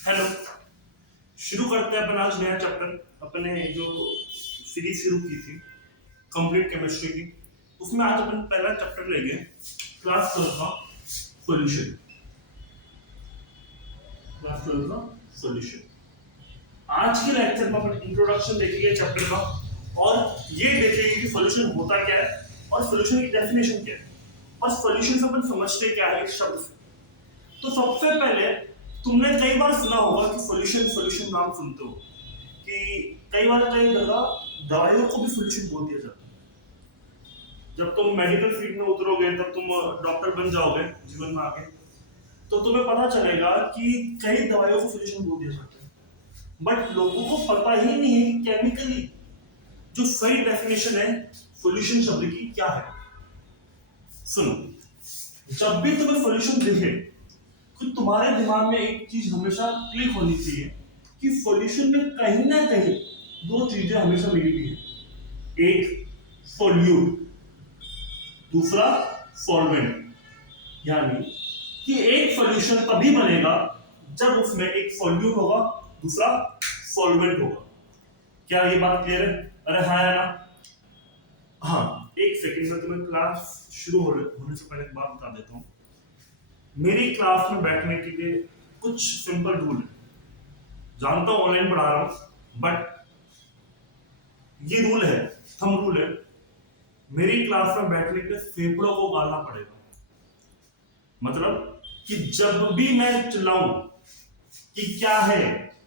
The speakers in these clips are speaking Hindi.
हेलो। शुरू करते हैं अपन आज नया चैप्टर। अपने जो सीरीज शुरू की थी कंप्लीट केमिस्ट्री की, उसमें आज अपन पहला चैप्टर लेंगे क्लास 12 का सॉल्यूशन। क्लास 12 का सॉल्यूशन। आज के लेक्चर में अपन इंट्रोडक्शन देखेंगे चैप्टर का और ये देखेंगे कि सॉल्यूशन होता क्या है और सॉल्यूशन की डेफिनेशन क्या है और सॉल्यूशन से अपन समझते क्या है इस शब्द से। तो सबसे पहले तुमने कई बार सुना होगा कि सॉल्यूशन सॉल्यूशन नाम सुनते हो कि कई बार कई जगह दवाइयों को भी सॉल्यूशन बोल दिया जाता है। जब तुम मेडिकल फील्ड में उतरोगे तब तुम डॉक्टर बन जाओगे जीवन में आगे, तो तुम्हें पता चलेगा कि कई दवाइयों को सॉल्यूशन बोल दिया जाता है। बट लोगों को पता ही नहीं है कि केमिकली जो सही डेफिनेशन है सॉल्यूशन शब्द की क्या है। सुनो, जब भी तुम्हें सॉल्यूशन दिखे तो तुम्हारे दिमाग में एक चीज हमेशा क्लिक होनी चाहिए कि सॉल्यूशन में कहीं ना कहीं दो चीजें हमेशा मिली हुई है। एक सॉल्यूट, दूसरा सॉल्वेंट। यानी कि एक सॉल्यूशन तभी बनेगा जब उसमें एक सॉल्यूट होगा, दूसरा सॉल्वेंट होगा। क्या ये बात क्लियर है? अरे हाँ या ना? हाँ, एक सेकंड में तुम्हें क्लास शुरू होने से पहले एक बात बता देता हूँ। मेरी क्लास में बैठने के लिए कुछ सिंपल रूल है। जानता हूं ऑनलाइन पढ़ा रहा हूं, बट ये रूल है, थंब रूल है। मेरी क्लास में बैठने के लिए फेफड़ों को गालना पड़ेगा। मतलब कि जब भी मैं चिल्लाऊं कि क्या है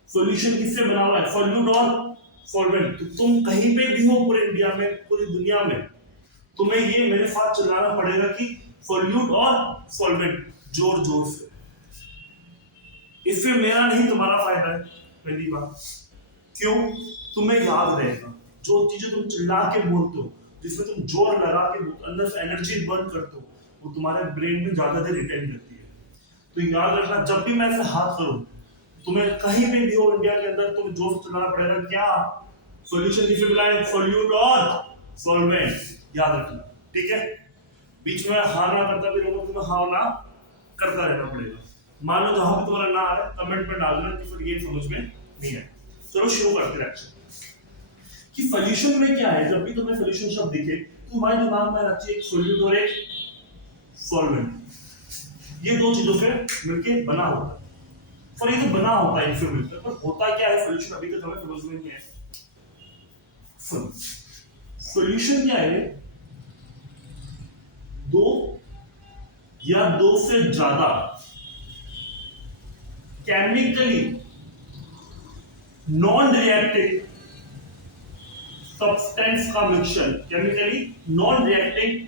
सॉल्यूशन, किससे बना हुआ है, सॉल्यूट और सॉल्वेंट, तो तुम कहीं पे भी हो पूरे इंडिया में, पूरी दुनिया में, तुम्हें ये मेरे साथ चिल्लाना पड़ेगा कि सॉल्यूट और सॉल्वेंट, जोर जोर से। इससे मेरा नहीं तुम्हारा फायदा है। पहली बात, क्यों? तुम्हें याद रहेगा जो चीजें तुम चिल्ला के बोलते हो, जिसमें तुम जोर लगा के अंदर से एनर्जी बर्न करते हो, वो तुम्हारे ब्रेन में ज्यादा देर रिटेन करती है। तो याद रखना, जब भी मैं ऐसे हाथ करूं, तुम्हें कहीं पे भी हो इंडिया के अंदर, तुम्हें जोर से चिल्लाना पड़ेगा क्या सॉल्यूशन किसे मिला है, सॉल्यूट और सॉल्वेंट। याद रखना, ठीक है? बीच में हाँ ना करता भी रहूंगा, तुम्हें हाँ ना करता रहना पड़ेगा। मान लो जहां पे तुम्हारा ना आ रहा है कमेंट में डाल देना कि फिर ये समझ में नहीं है। चलो शुरू करते हैं लेक्चर कि सॉल्यूशन में क्या है। जब भी तुम्हें सॉल्यूशन शब्द दिखे तो तुम्हारे दिमाग में आना चाहिए एक सॉल्यूट और एक सॉल्वेंट। ये दो चीजों से मिलके बना होता है। पर ये तो बना होता है इनसे मिलकर, पर होता क्या है सॉल्यूशन अभी तक हमें समझ में नहीं है। सॉल्यूशन क्या है? दो या दो से ज्यादा केमिकली नॉन रिएक्टिव सब्सटेंस का mixture. Chemically non reactive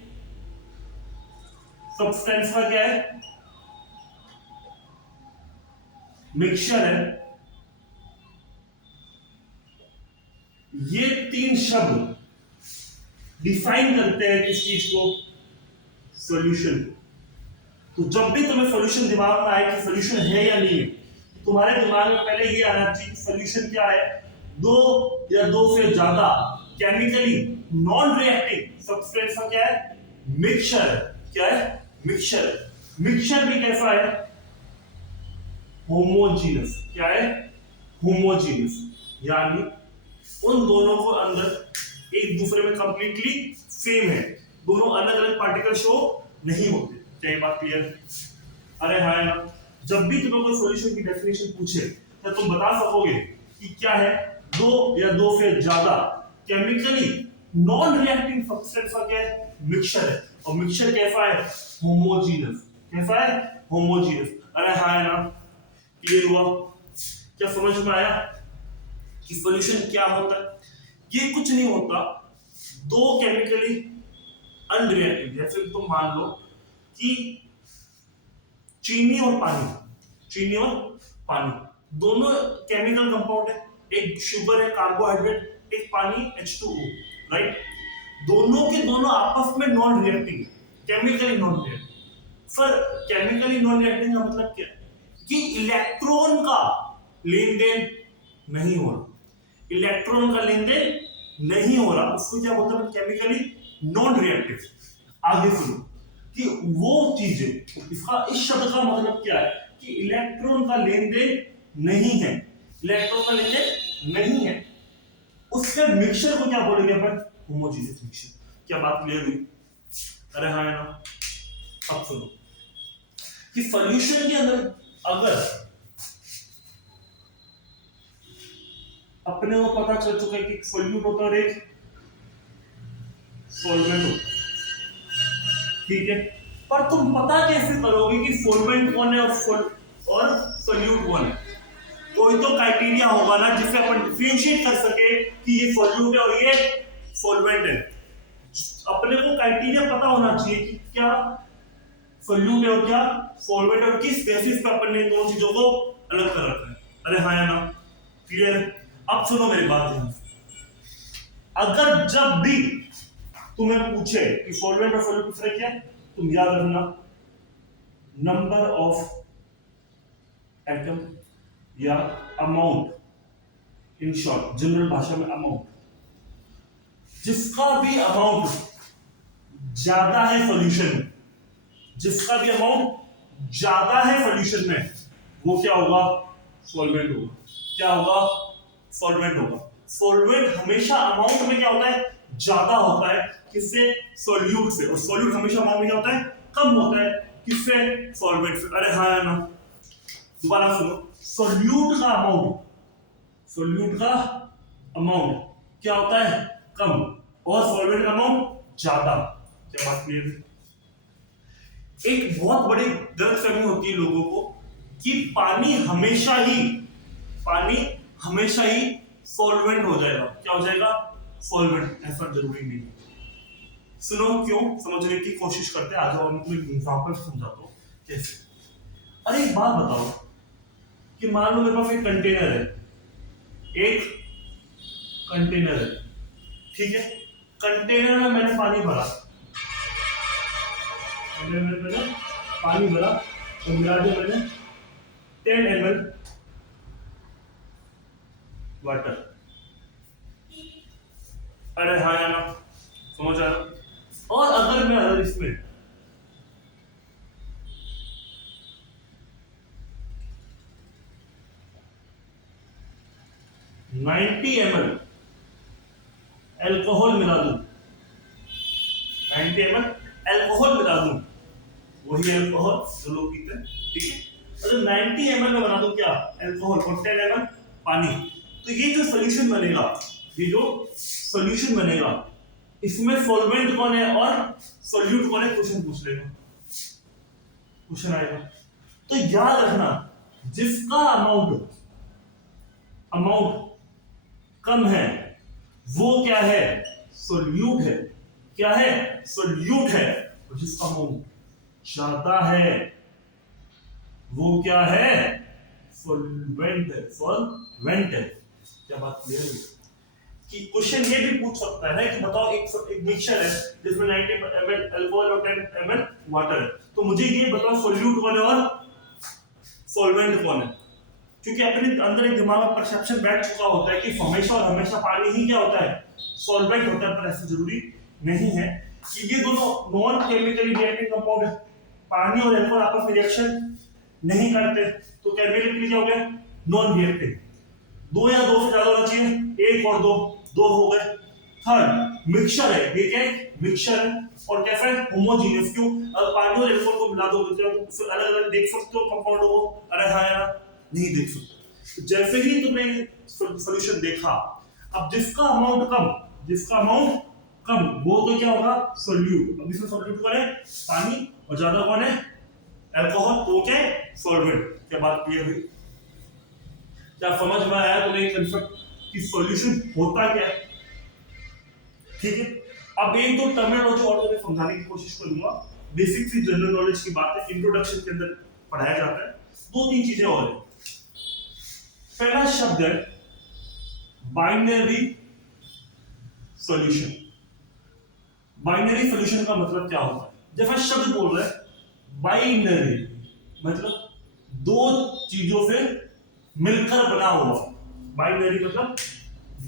substance का क्या है? मिक्सचर है। ये तीन शब्द डिफाइन करते हैं किस चीज को? सॉल्यूशन। तो जब भी तुम्हें सॉल्यूशन दिमाग में आए कि सॉल्यूशन है या नहीं है, तुम्हारे दिमाग में पहले ये आना चाहिए सॉल्यूशन क्या है? दो या दो से ज्यादा केमिकली नॉन रिएक्टिव सब्सटेंस का क्या है? मिक्सचर है। क्या है? मिक्सचर। मिक्सचर भी कैसा है? होमोजीनस। क्या है? होमोजीनस। यानी उन दोनों को अंदर एक दूसरे में कंप्लीटली सेम है, दोनों अलग अलग पार्टिकल शो नहीं होते। क्या ये बात क्लियर है? अरे हाँ यार, जब भी तुम्हें कोई सॉल्यूशन की डेफिनेशन पूछे तो तुम बता सकोगे कि क्या है? दो या दो से ज्यादा केमिकली नॉन रिएक्टिव सब्सटेंस का क्या है? मिक्सचर है। और मिक्सचर कैसा है? होमोजीनस। कैसा है? होमोजीनस। अरे हाँ ना, क्लियर हुआ? क्या समझ में आया कि सॉल्यूशन क्या होता है? ये कुछ नहीं होता, दो केमिकली अनरिएक्टिव। जैसे तुम मान लो कि चीनी और पानी, चीनी और पानी दोनों केमिकल कंपाउंड है। एक शुगर है, कार्बोहाइड्रेट, एक पानी H2O, राइट? दोनों के दोनों आपस में नॉन रिएक्टिव है, chemically non reactive. Sir chemically non reactive का मतलब क्या है? कि इलेक्ट्रॉन का लेन देन नहीं हो रहा, इलेक्ट्रॉन का लेन देन नहीं हो रहा, उसको क्या बोलते हैं? Chemically non reactive. आगे सुनो कि वो चीजें, इसका इस शब्द का मतलब क्या है? कि इलेक्ट्रॉन का लेन देन नहीं है, इलेक्ट्रॉन का लिंकेज नहीं है, उसके मिक्सचर को क्या बोलेंगे अपन? Homogeneous mixture. क्या बात क्लियर हुई? अरे हाँ ना। अब सुनो कि सॉल्यूशन के अंदर अगर अपने को पता चल चुका है कि सोल्यूट होता है और एक सॉल्वेंट होता है, ठीक है, पर तुम पता कैसे करोगे कि सॉल्वेंट कौन है और सोल्यूट कौन है? कोई तो क्राइटेरिया होगा ना जिससे अपन डिफरेंशिएट कर सके कि ये सॉल्यूट है और ये सॉल्वेंट है। अपने को क्राइटेरिया पता होना चाहिए कि क्या सॉल्यूट है और क्या सॉल्वेंट है और किस बेसिस पे अपन ने इन दोनों चीजों को अलग कर रखा है। अरे हाँ या ना? क्लियर है? अब सुनो मेरी बात ध्यान से। अगर जब भी तुम्हें पूछे कि सॉल्वेंट और सॉल्यूट में फर्क क्या है, तुम याद रखना नंबर ऑफ एटम या अमाउंट, इन शॉर्ट जनरल भाषा में अमाउंट, जिसका भी अमाउंट ज्यादा है सॉल्यूशन में, जिसका भी अमाउंट ज्यादा है सॉल्यूशन में, वो क्या होगा? सॉल्वेंट होगा। क्या होगा? सॉल्वेंट होगा। सॉल्वेंट हमेशा अमाउंट में क्या होता है? ज्यादा होता है किससे? सॉल्यूट से। और सॉल्यूट हमेशा अमाउंट में क्या होता है? कम होता है किससे? सॉल्वेंट से। अरे हाँ ना? दोबारा सुनो, सॉल्यूट का अमाउंट, सॉल्यूट का अमाउंट क्या होता है? कम, और सॉल्वेंट का अमाउंट ज्यादा। क्या बात क्लियर है? एक बहुत बड़ी गलतफहमी होती है लोगों को कि पानी हमेशा ही सॉल्वेंट हो जाएगा। क्या हो जाएगा? सॉल्वेंट। ऐसा जरूरी नहीं। सुनो क्यों, समझने की कोशिश करते हैं। आ जाओ, मैं तुम्हें एग्जांपल समझाता हूँ कैसे। अरे एक बात बताओ कि मान लो मेरे पास एक कंटेनर है, एक कंटेनर है, ठीक है, कंटेनर में मैंने पानी भरा, पानी भरा और मिला दिया मैंने 10 ml वाटर। अरे हाँ या ना? समझ आ रहा? और अगर इसमें 90 ml एल्कोहल मिला दूं, 90 ml एल्कोहल मिला दूं, वही एल्कोहल जो लोग पीते हैं, ठीक है, अगर 90 ml में बना दूं क्या? एल्कोहल और 10 ml पानी, तो ये जो सॉल्यूशन बनेगा, इसमें सॉल्वेंट कौन है और सॉल्यूट कौन है? क्वेश्चन पूछ लेगा, क्वेश्चन आएगा। तो याद रखना, जिसका अमाउंट कम है वो क्या है? सॉल्यूट है। क्या है? सॉल्यूट है। और जिसका अमाउंट ज्यादा है वो क्या है? सॉल्वेंट है। सॉल्वेंट है। क्या बात क्लियर है? कि क्वेश्चन ये भी पूछ सकता है कि बताओ एक मिक्सचर है जिसमें 90 ml अल्कोहल और 10 ml वाटर है, तो मुझे ये बताओ सॉल्यूट कौन है और सॉल्वेंट कौन है? क्योंकि अपने अंदर एक दिमाग में परसेप्शन बैठ चुका होता है कि हमेशा पानी ही क्या होता है? सॉल्वेंट होता है, पर ऐसा जरूरी नहीं है कि ये दोनों नॉन केमिकली रिएक्टिंग कंपाउंड है। पानी और अल्कोहल आपस में रिएक्शन नहीं करते, तो केमिकली क्या हो गया? Non reactive. दो या दो से ज्यादा होना चाहिए, एक और दो हो गए। थर्ड मिक्सचर है, ये क्या है? मिक्सचर है। और कैसा है? होमोजीनियस। क्यों? अगर पानी और अल्कोहल को मिला दो तो फिर अलग अलग देख सकते हो कंपाउंड को? अरे हाँ यार, नहीं देख सकते। जैसे ही तुमने सॉल्यूशन देखा, अब जिसका अमाउंट कम वो तो क्या होगा? सॉल्यूट। अब इसमें सॉल्यूट कौन है? पानी। और ज्यादा कौन है? अल्कोहल। तो क्या है? सॉल्वेंट। क्या बात क्लियर हुई? क्या समझ में आया तुम्हें कंसेप्ट कि सॉल्यूशन होता क्या है? ठीक है, अब एक दो टर्मिनोलॉजी और मैं समझाने की कोशिश करूंगा। बेसिक सी जनरल नॉलेज की बात है, इंट्रोडक्शन के अंदर पढ़ाया जाता है। दो तीन चीजें और हैं। पहला शब्द है बाइनरी सॉल्यूशन। बाइनरी सॉल्यूशन का मतलब क्या होता है? जब हम शब्द बोल रहे हैं बाइनरी, मतलब दो चीजों से मिलकर बना हुआ। बाइनरी मतलब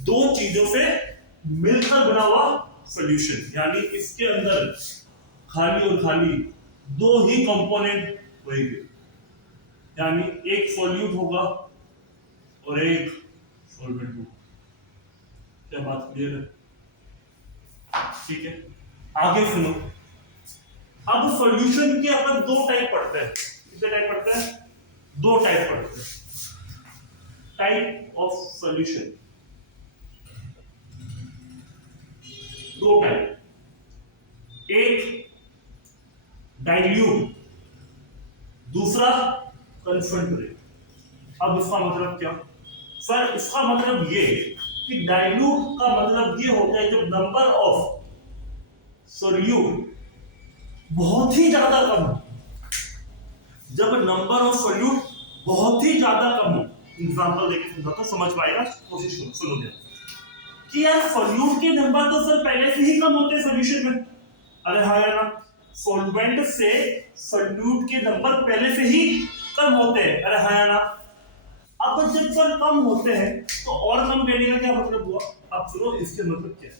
दो चीजों से मिलकर बना हुआ सॉल्यूशन, यानी इसके अंदर खाली और खाली दो ही कंपोनेंट होंगे, यानी एक सॉल्यूट होगा और एक सॉल्वेंट 2। क्या बात क्लियर है? ठीक है, आगे सुनो। अब सॉल्यूशन के अपन दो टाइप पढ़ते हैं। कितने टाइप पढ़ते हैं? दो टाइप पढ़ते हैं। टाइप ऑफ सॉल्यूशन, दो टाइप, एक डाइल्यूट, दूसरा कंसंट्रेट। अब इसका मतलब क्या सर? इसका मतलब ये कि डाइल्यूट का मतलब ये होता है जब नंबर ऑफ सोल्यूट बहुत ही ज्यादा कम हो। जब नंबर ऑफ सोल्यूट बहुत ही ज्यादा कम हो, एग्जांपल देके समझाता हूं, समझ पाएगा, कोशिश करो, सुनो ध्यान कि यार सोल्यूट के नंबर तो सर पहले से ही कम होते हैं सोल्यूशन में। अरे हाँ यार ना, सॉल्वेंट से सोल्यूट के नंबर पहले से ही कम होते हैं। अरे हाँ यार ना, अब जब सर कम होते हैं तो और कम करने का क्या मतलब हुआ? अब सुनो इसके मतलब क्या है।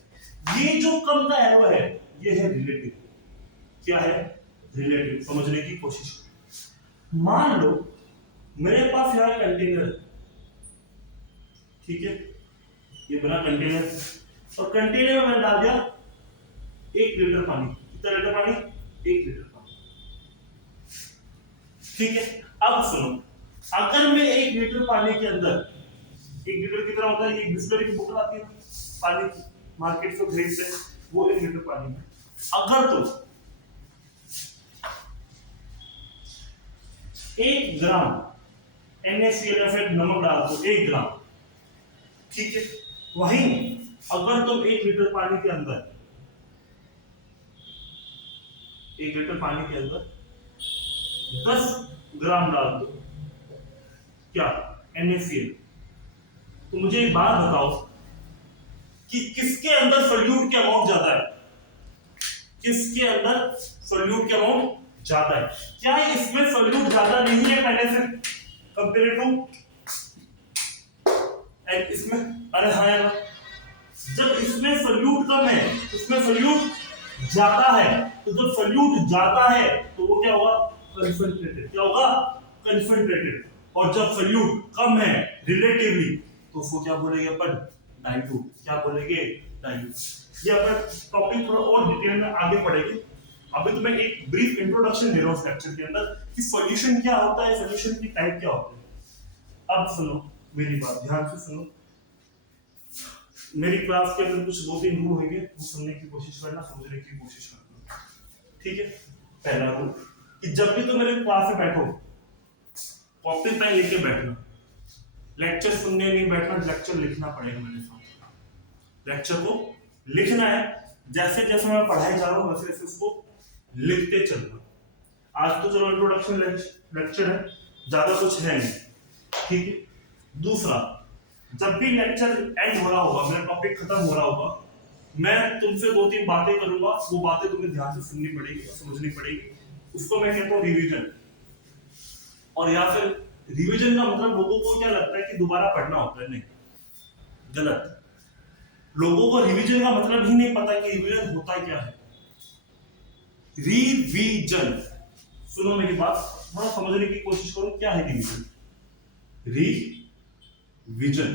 ये जो कम का एरो है ये है रिलेटिव। क्या है? रिलेटिव। समझने की कोशिश करो। मान लो मेरे पास यहाँ कंटेनर है, ठीक है, ये बना कंटेनर, और कंटेनर में मैंने डाल दिया 1 लीटर पानी। कितना लीटर पानी? 1 लीटर पानी। ठीक है, अब सुनो, अगर मैं 1 लीटर पानी के अंदर, 1 लीटर कितना होता है? ये बिस्लरी की बोतल आती है ना पानी की, मार्केट से खरीदते हैं, वो 1 लीटर पानी में अगर तो 1 ग्राम NaCl नमक डाल दो, 1 ग्राम, ठीक है। वहीं अगर तुम 1 लीटर पानी के अंदर, 1 लीटर पानी के अंदर 10 ग्राम डाल दो, क्या? NaCl, तो मुझे एक बात बताओ कि किसके अंदर सोल्यूट की अमाउंट ज्यादा है? किसके अंदर सोल्यूट की अमाउंट ज्यादा है? क्या इसमें सोल्यूट ज्यादा नहीं है पहले से कंपेयर टू इसमें? अरे हाँ यार, जब इसमें सोल्यूट कम है, इसमें सोल्यूट ज्यादा है, तो जब सोल्यूट ज्यादा है तो वो क्या होगा? कंसंट्रेटेड। क्या होगा? कंसंट्रेटेड। और जब सोल्यूट कम है रिलेटिवली तो उसको क्या बोलेंगे अपन? डाइल्यूट। क्या बोलेंगे? डाइल्यूट। ये अपन टॉपिक थोड़ा और डिटेल में आगे पढ़ेंगे। अभी तो मैं एक ब्रीफ इंट्रोडक्शन दे रहा हूं लेक्चर के अंदर कि सॉल्यूशन क्या होता है, सॉल्यूशन की टाइप क्या होती है। अब सुनो मेरी बात, ध्यान से सुनो। मेरी क्लास के अंदर कुछ 2-3 रूल होंगे, वो सुनने की कोशिश करना, समझने की कोशिश करना, ठीक है। पहला रूल कि जब भी तुम मेरे क्लास में बैठो, कॉपी पेन लेके बैठना। लेक्चर सुनने नहीं बैठना, लेक्चर लिखना पड़ेगा मेरे साथ। लेक्चर को लिखना है, जैसे जैसे मैं पढ़ाई जा रहा हूँ वैसे वैसे उसको लिखते चलना। आज तो चलो इंट्रोडक्शन लेक्चर है, ज्यादा कुछ है नहीं, ठीक है। दूसरा, जब भी लेक्चर एंड हो रहा होगा, मेरा टॉपिक खत्म हो रहा होगा, मैं तुमसे 2-3 बातें करूंगा, वो बातें तुम्हें ध्यान से सुननी पड़ेगी और समझनी पड़ेगी। उसको मैं कहता हूँ रिवीजन। और या फिर रिवीजन का मतलब लोगों को क्या लगता है कि दोबारा पढ़ना होता है, नहीं, गलत। लोगों को रिवीजन का मतलब ही नहीं पता कि रिवीजन होता क्या है। रिवीजन, सुनो मेरी बात, थोड़ा समझने की कोशिश करो, क्या है रिवीजन? रिवीजन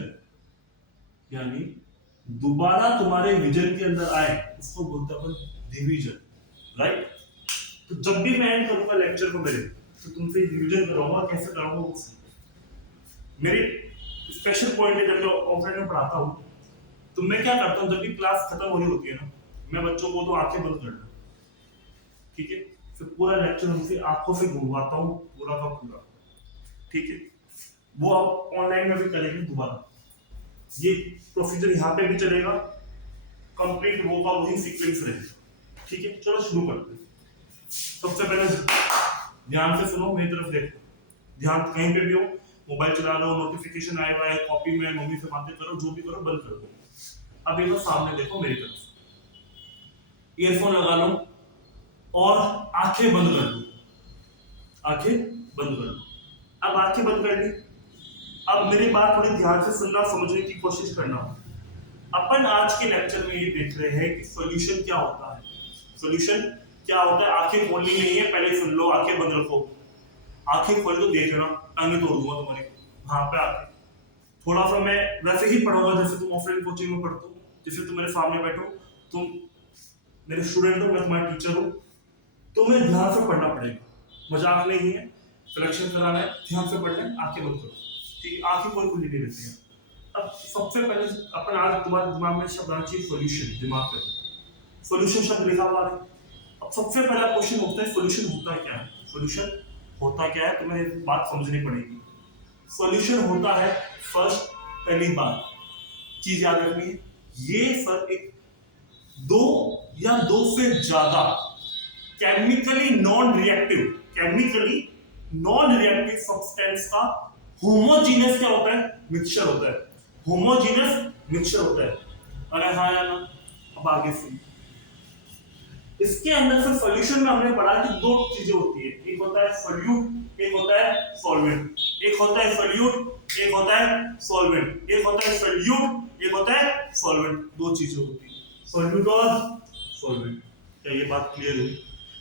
यानी दोबारा तुम्हारे विजन के अंदर आए, उसको बोलते हैं अपन रिवीजन, राइट। तो जब भी मैं एंड करूंगा लेक्चर को मेरे, तो तुमसे रिवीजन कराऊंगा। कैसे कराऊंगा वो मेरी स्पेशल पॉइंट है। जब मैं ऑफलाइन में पढ़ाता हूँ तो मैं क्या करता हूँ, जब भी क्लास खत्म हो रही होती है ना, मैं बच्चों को तो आंखें बंद करता हूँ, ठीक है। फिर पूरा लेक्चर उनसे आंखों से घुमाता हूँ, पूरा का पूरा, ठीक है। वो आप ऑनलाइन में भी करेंगे दोबारा, ये प्रोसीजर यहाँ पे भी चलेगा, कंप्लीट होगा, वही सीक्वेंस रहेगा, ठीक है। चलो शुरू करते हैं। सबसे पहले ध्यान से सुनो, मेरी तरफ देखो, ध्यान कहीं पे भी हो, मोबाइल चला लो, नोटिफिकेशन आया हुआ है, कॉपी में मम्मी से बातें करो, जो भी करो बंद कर दो। अब ये तो सामने देखो मेरी तरफ, ईयरफोन लगा लो और आंखें बंद कर लो, आंखें बंद कर लो। अब आंखें बंद कर ली, अब मेरी बात थोड़ी ध्यान से सुनना, समझने की कोशिश करना। अपन आज के लेक्चर में ये देख रहे हैं कि सॉल्यूशन क्या होता है। सॉल्यूशन क्या होता है? आंखें खोलनी नहीं है, पहले सुन लो, आंखें बंद रखो। आंखें खोल दो, देख लेना, टांगे तोड़ दूंगा तुम्हारी वहां पे आके, थोड़ा सा मैं वैसे ही पढ़ाऊंगा जैसे तुम ऑफलाइन कोचिंग में पढ़ते हो, जैसे तुम मेरे सामने बैठो, तुम मेरे स्टूडेंट हो, मैं तुम्हारा टीचर हूँ, तुम्हें ध्यान से पढ़ना पड़ेगा, मजाक नहीं है, सिलेक्शन कराना है, ध्यान से पढ़ना है, आंखें बंद करो, ठीक है, आंखें कोई खुली नहीं रहती है। अब सबसे पहले अपन आज तुम्हारे दिमाग में शब्द आना चाहिए सोल्यूशन, दिमाग में सोल्यूशन शब्द लिखा हुआ है। अब सबसे पहला क्वेश्चन होता है सोल्यूशन होता क्या है, सोल्यूशन होता क्या है, तुम्हें बात समझनी पड़ेगी। सोल्यूशन होता है, फर्स्ट पहली बात चीज याद रखनी है, ये सर एक दो या दो से ज्यादा केमिकली नॉन रिएक्टिव सब्सटेंस का होमोजीनियस क्या होता है, मिक्सचर होता है, होमोजीनियस मिक्सचर होता है। अरे हाँ या ना, अब आगे सुन, इसके अंदर से सॉल्यूशन में हमने पढ़ा कि दो चीजें होती है, एक होता है सोल्यूट, एक होता है सॉल्वेंट, एक होता है सोल्यूट, एक होता है सॉल्वेंट, एक होता है सोल्यूट, एक होता है सॉल्वेंट, दो चीजें होती है, सोल्यूट और सॉल्वेंट। क्या ये बात क्लियर हुई,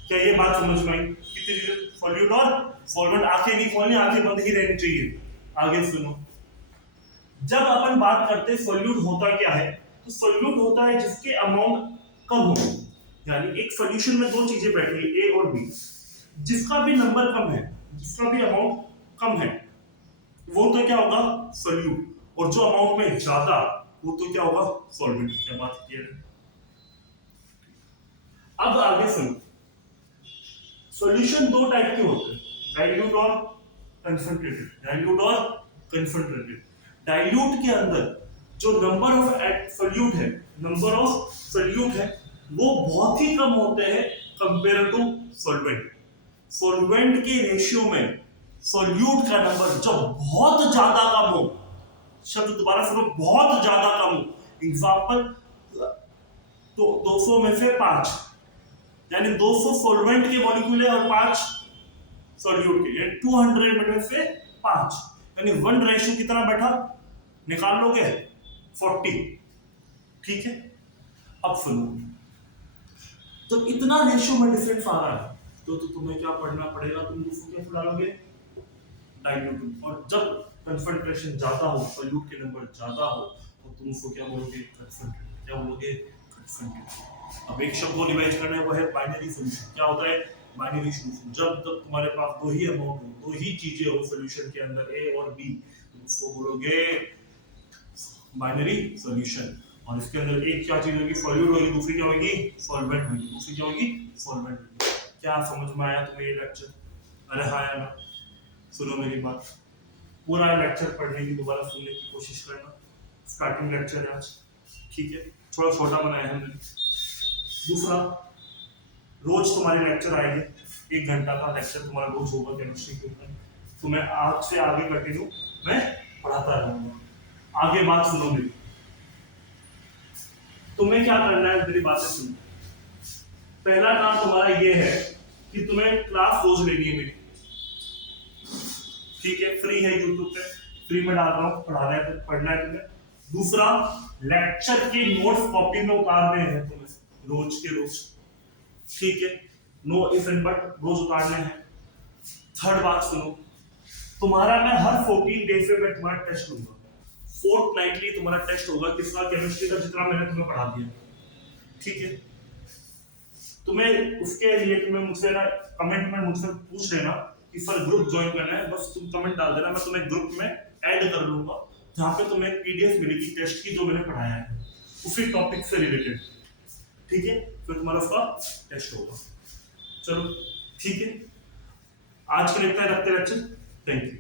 क्या ये बात समझ में आई, कितनी चीजें सोल्यूट और सॉल्वेंट। आंखें नहीं खोलनी, आंखें बंद ही रहनी चाहिए। आगे सुनो, जब अपन बात करते हैं सोल्यूट होता क्या है, तो सोल्यूट होता है जिसके अमाउंट कम हो, यानी एक सॉल्यूशन में दो चीजें बैठी है ए और बी, जिसका भी नंबर कम है, जिसका भी अमाउंट कम है, वो तो क्या होगा सोल्यूट, और जो अमाउंट में ज्यादा वो तो क्या होगा सॉल्वेंट। क्या बात क्लियर है। अब आगे सुनो, सॉल्यूशन दो टाइप के होते हैं, डाइल्यूट और कंसंट्रेटेड, डाइल्यूट और कंसंट्रेटेड। डाइल्यूट के अंदर जो नंबर ऑफ सोल्यूट है, नंबर ऑफ सोल्यूट है, वो बहुत ही कम होते हैं कंपेयर टू सॉल्वेंट। सॉल्वेंट के रेशियो में सॉल्यूट का नंबर जब बहुत ज्यादा कम हो, शब्द दोबारा सुनो, बहुत ज्यादा कम हो, एग्जांपल तो 200 में से 5, यानी 200 सॉल्वेंट के मॉलिक्यूल है और 5 सॉल्यूट के, यानी 200 में से 5, यानी 1 रेशियो कितना बैठा, निकाल लोगे 40, ठीक है। अब सुनो, तो इतना रेशियो में डिफरेंस आ रहा है, तो तुम्हें क्या पढ़ना पड़ेगा, तुम दूसरों क्या डालोगे डाइल्यूट, और जब कंसंट्रेशन ज्यादा हो, सॉल्यूट के नंबर ज्यादा हो, तो तुम उसको क्या बोलोगे कंसंट्रेट, क्या बोलोगे कंसंट्रेट। अब एक शब्द को रिवाइज करना है, वो है बाइनरी सॉल्यूशन। क्या होता है बाइनरी सॉल्यूशन, जब तक तुम्हारे पास दो ही अमाउंट हो, दो ही चीजें हो सॉल्यूशन के अंदर ए और बी, तुम उसको बोलोगे बाइनरी सॉल्यूशन। और इसके अंदर एक क्या चीज होगी सॉल्यूट होगी, दूसरी क्या होगी सॉल्वेंट होगी, दूसरी क्या होगी सॉल्वेंट होगी। क्या समझ में आया तुम्हें ये लेक्चर? अरे हाँ या ना, सुनो मेरी बात, पूरा लेक्चर पढ़ने की दोबारा सुनने की कोशिश करना, स्टार्टिंग लेक्चर है आज, ठीक है, थोड़ा छोटा बनाया है हमने। दूसरा, रोज तुम्हारे लेक्चर आएंगे, 1 घंटा का लेक्चर तुम्हारा रोज होगा केमिस्ट्री के ऊपर, तो मैं आज से आगे कंटिन्यू मैं पढ़ाता रहूंगा। आगे बात सुनो मेरी, तुम्हें क्या करना है, मेरी बातें सुनो। पहला काम तुम्हारा ये है कि तुम्हें क्लास रोज लेनी है मेरी, ठीक है, फ्री है, यूट्यूब पे फ्री में डाल रहा हूँ, पढ़ाना है, पढ़ना है तुम्हें। दूसरा, लेक्चर के नोट्स कॉपी में उतारने हैं तुम्हें रोज के रोज, ठीक है, नो इफ एंड बट रोज उतारने हैं। थर्ड बात सुनो, तुम्हारा मैं हर 14 डेज पे मैं तुम्हारा टेस्ट लूंगा, फोर्टनाइटली तुम्हारा टेस्ट होगा, किसका, केमिस्ट्री का, जितना मैंने तुम्हें पढ़ा दिया, ठीक है। तुम्हें उसके लिए तुम्हें मुझसे ना कमेंट में मुझसे पूछ लेना कि सर ग्रुप ज्वाइन करना है, बस तुम कमेंट डाल देना, मैं तुम्हें ग्रुप में ऐड कर लूंगा, जहां पे तुम्हें पीडीएफ मिलेगी टेस्ट की जो मैंने पढ़ाया है उसी टॉपिक से रिलेटेड, ठीक है, फिर तुम्हारा उसका टेस्ट होगा। चलो ठीक है, आज के लिए इतना रखते लेक्चर, थैंक यू।